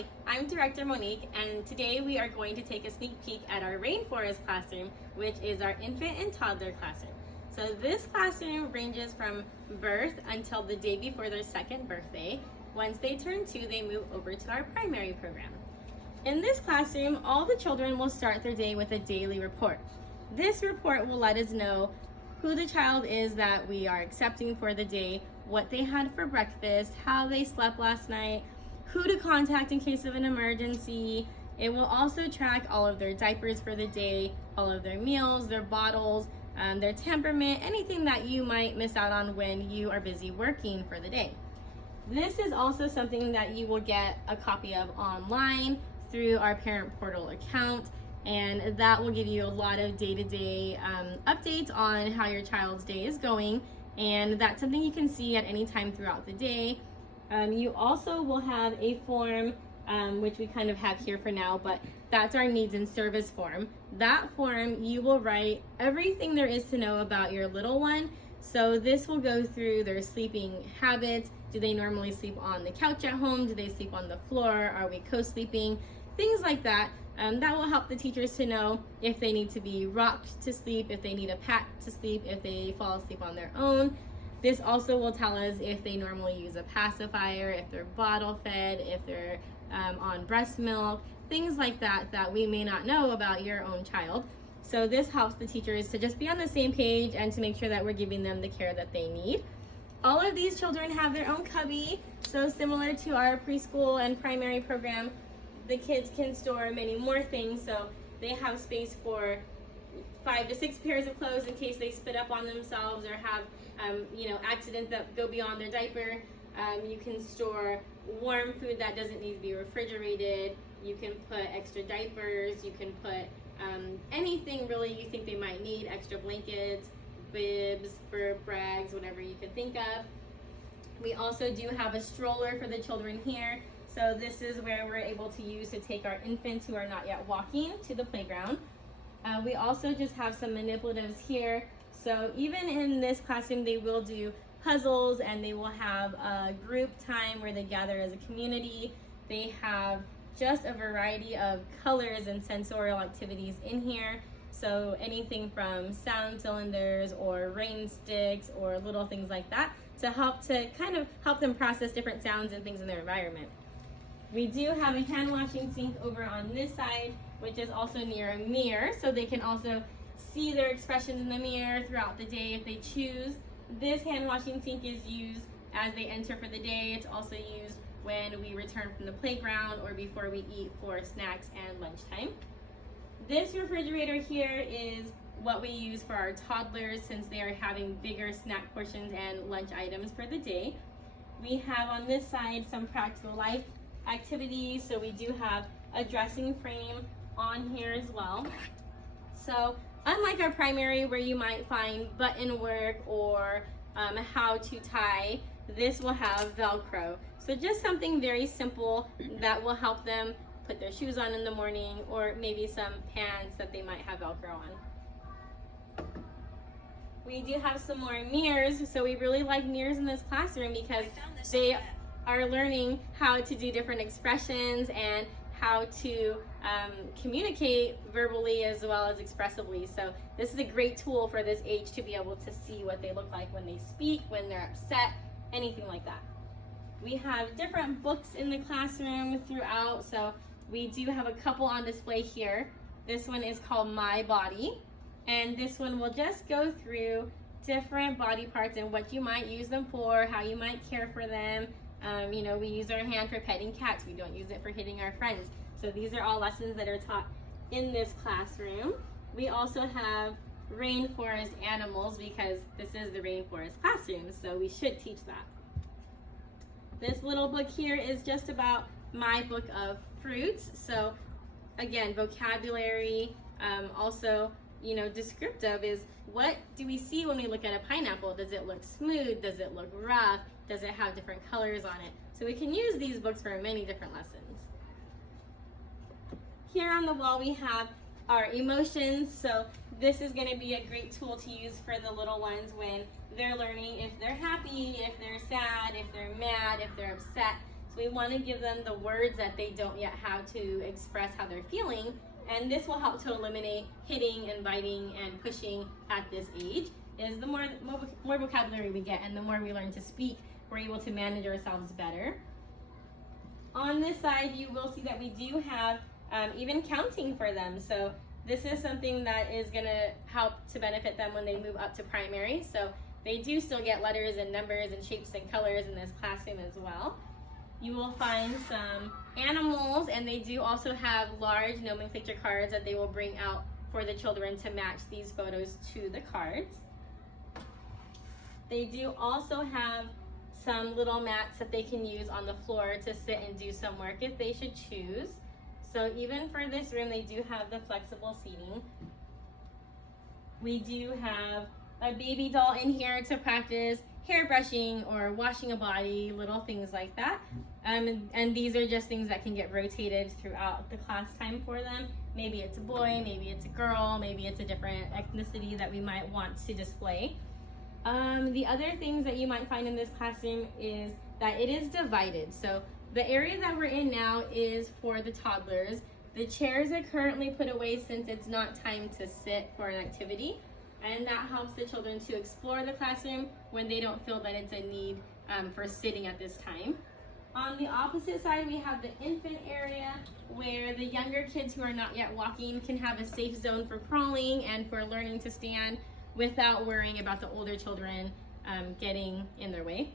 Hi, I'm Director Monique, and today we are going to take a sneak peek at our rainforest classroom, which is our infant and toddler classroom. So this classroom ranges from birth until the day before their second birthday. Once they turn 2, they move over to our primary program. In this classroom, all the children will start their day with a daily report. This report will let us know who the child is that we are accepting for the day, what they had for breakfast, how they slept last night, who to contact in case of an emergency. It will also track all of their diapers for the day, all of their meals, their bottles, their temperament, anything that you might miss out on when you are busy working for the day. This is also something that you will get a copy of online through our parent portal account, and that will give you a lot of day-to-day updates on how your child's day is going, and that's something you can see at any time throughout the day. You also will have a form, which we kind of have here for now, but that's our needs and service form. That form, you will write everything there is to know about your little one. So this will go through their sleeping habits. Do they normally sleep on the couch at home? Do they sleep on the floor? Are we co-sleeping? Things like that. That will help the teachers to know if they need to be rocked to sleep, if they need a pat to sleep, if they fall asleep on their own. This also will tell us if they normally use a pacifier, if they're bottle fed, if they're on breast milk, things like that that we may not know about your own child. So this helps the teachers to just be on the same page and to make sure that we're giving them the care that they need. All of these children have their own cubby, so similar to our preschool and primary program, the kids can store many more things, so they have space for 5 to 6 pairs of clothes in case they spit up on themselves or have accidents that go beyond their diaper. You can store warm food that doesn't need to be refrigerated. You can put extra diapers. You can put anything really you think they might need, extra blankets, bibs, burp rags, whatever you could think of. We also do have a stroller for the children here. So this is where we're able to use to take our infants who are not yet walking to the playground. We also just have some manipulatives here. So even in this classroom, they will do puzzles and they will have a group time where they gather as a community. They have just a variety of colors and sensorial activities in here. So anything from sound cylinders or rain sticks or little things like that to kind of help them process different sounds and things in their environment. We do have a hand washing sink over on this side, which is also near a mirror, so they can also see their expressions in the mirror throughout the day if they choose. This hand washing sink is used as they enter for the day. It's also used when we return from the playground or before we eat for snacks and lunchtime. This refrigerator here is what we use for our toddlers since they are having bigger snack portions and lunch items for the day. We have on this side some practical life activities, so we do have a dressing frame on here as well. So unlike our primary where you might find button work or how to tie, this will have Velcro. So just something very simple that will help them put their shoes on in the morning, or maybe some pants that they might have Velcro on. We do have some more mirrors, so we really like mirrors in this classroom because they are learning how to do different expressions and how to communicate verbally as well as expressively. So this is a great tool for this age to be able to see what they look like when they speak, when they're upset, anything like that. We have different books in the classroom throughout, so we do have a couple on display here. This one is called My Body, and this one will just go through different body parts and what you might use them for, how you might care for them. We use our hand for petting cats. We don't use it for hitting our friends. So these are all lessons that are taught in this classroom. We also have rainforest animals because this is the rainforest classroom, so we should teach that. This little book here is just about my book of fruits. So again, vocabulary, also descriptive is what do we see when we look at a pineapple? Does it look smooth? Does it look rough? Does it have different colors on it? So we can use these books for many different lessons. Here on the wall we have our emotions. So this is going to be a great tool to use for the little ones when they're learning if they're happy, if they're sad, if they're mad, if they're upset. So we want to give them the words that they don't yet have to express how they're feeling, and this will help to eliminate hitting and biting and pushing at this age. Is the more vocabulary we get and the more we learn to speak, we're able to manage ourselves better. On this side, you will see that we do have even counting for them. So this is something that is going to help to benefit them when they move up to primary. So they do still get letters and numbers and shapes and colors in this classroom as well. You will find some animals, and they do also have large nomenclature cards that they will bring out for the children to match these photos to the cards. They do also have some little mats that they can use on the floor to sit and do some work if they should choose. So even for this room, they do have the flexible seating. We do have a baby doll in here to practice hair brushing or washing a body, little things like that. And these are just things that can get rotated throughout the class time for them. Maybe it's a boy, maybe it's a girl, maybe it's a different ethnicity that we might want to display. The other things that you might find in this classroom is that it is divided. So the area that we're in now is for the toddlers. The chairs are currently put away since it's not time to sit for an activity, and that helps the children to explore the classroom when they don't feel that it's a need for sitting at this time. On the opposite side, we have the infant area where the younger kids who are not yet walking can have a safe zone for crawling and for learning to stand without worrying about the older children getting in their way.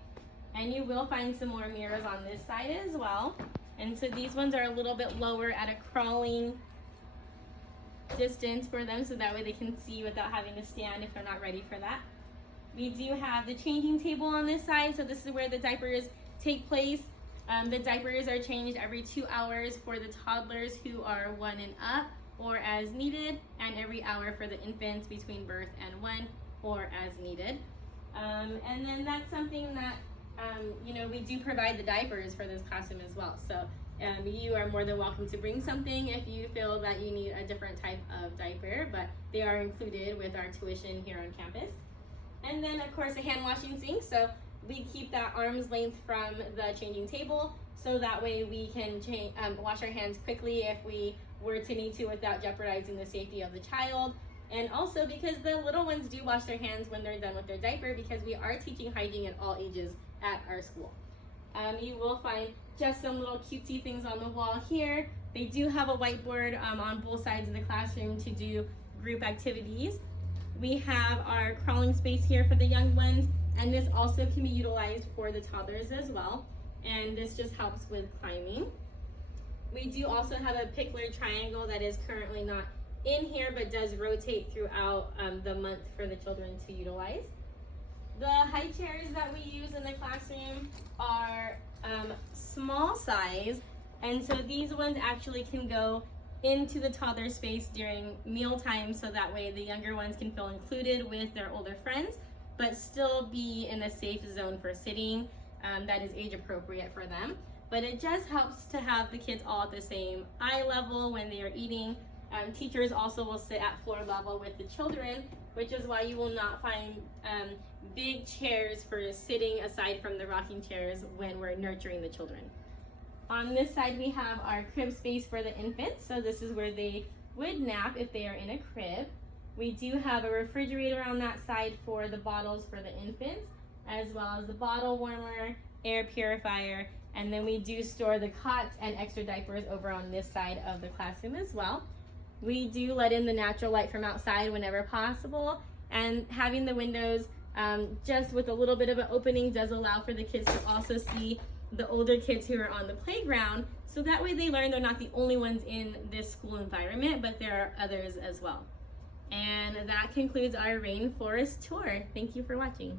And you will find some more mirrors on this side as well. And so these ones are a little bit lower at a crawling distance for them, so that way they can see without having to stand if they're not ready for that. We do have the changing table on this side, so this is where the diapers take place. The diapers are changed every 2 hours for the toddlers who are 1 and up, or as needed, and every hour for the infants between birth and 1, or as needed. And then that's something that we do provide the diapers for this classroom as well. So you are more than welcome to bring something if you feel that you need a different type of diaper, but they are included with our tuition here on campus. And then of course a hand washing sink. So we keep that arm's length from the changing table, so that way we can wash our hands quickly if we were to need to without jeopardizing the safety of the child. And also because the little ones do wash their hands when they're done with their diaper, because we are teaching hygiene at all ages at our school. You will find just some little cutesy things on the wall here. They do have a whiteboard on both sides of the classroom to do group activities. We have our crawling space here for the young ones, and this also can be utilized for the toddlers as well. And this just helps with climbing. We do also have a pickler triangle that is currently not in here, but does rotate throughout the month for the children to utilize. The high chairs that we use in the classroom are small size, and so these ones actually can go into the toddler space during meal time, so that way the younger ones can feel included with their older friends, but still be in a safe zone for sitting that is age appropriate for them. But it just helps to have the kids all at the same eye level when they are eating. Teachers also will sit at floor level with the children, which is why you will not find big chairs for sitting aside from the rocking chairs when we're nurturing the children. On this side, we have our crib space for the infants. So this is where they would nap if they are in a crib. We do have a refrigerator on that side for the bottles for the infants, as well as the bottle warmer, air purifier, and then we do store the cots and extra diapers over on this side of the classroom as well. We do let in the natural light from outside whenever possible, and having the windows just with a little bit of an opening does allow for the kids to also see the older kids who are on the playground, so that way they learn they're not the only ones in this school environment, but there are others as well. And that concludes our rainforest tour. Thank you for watching.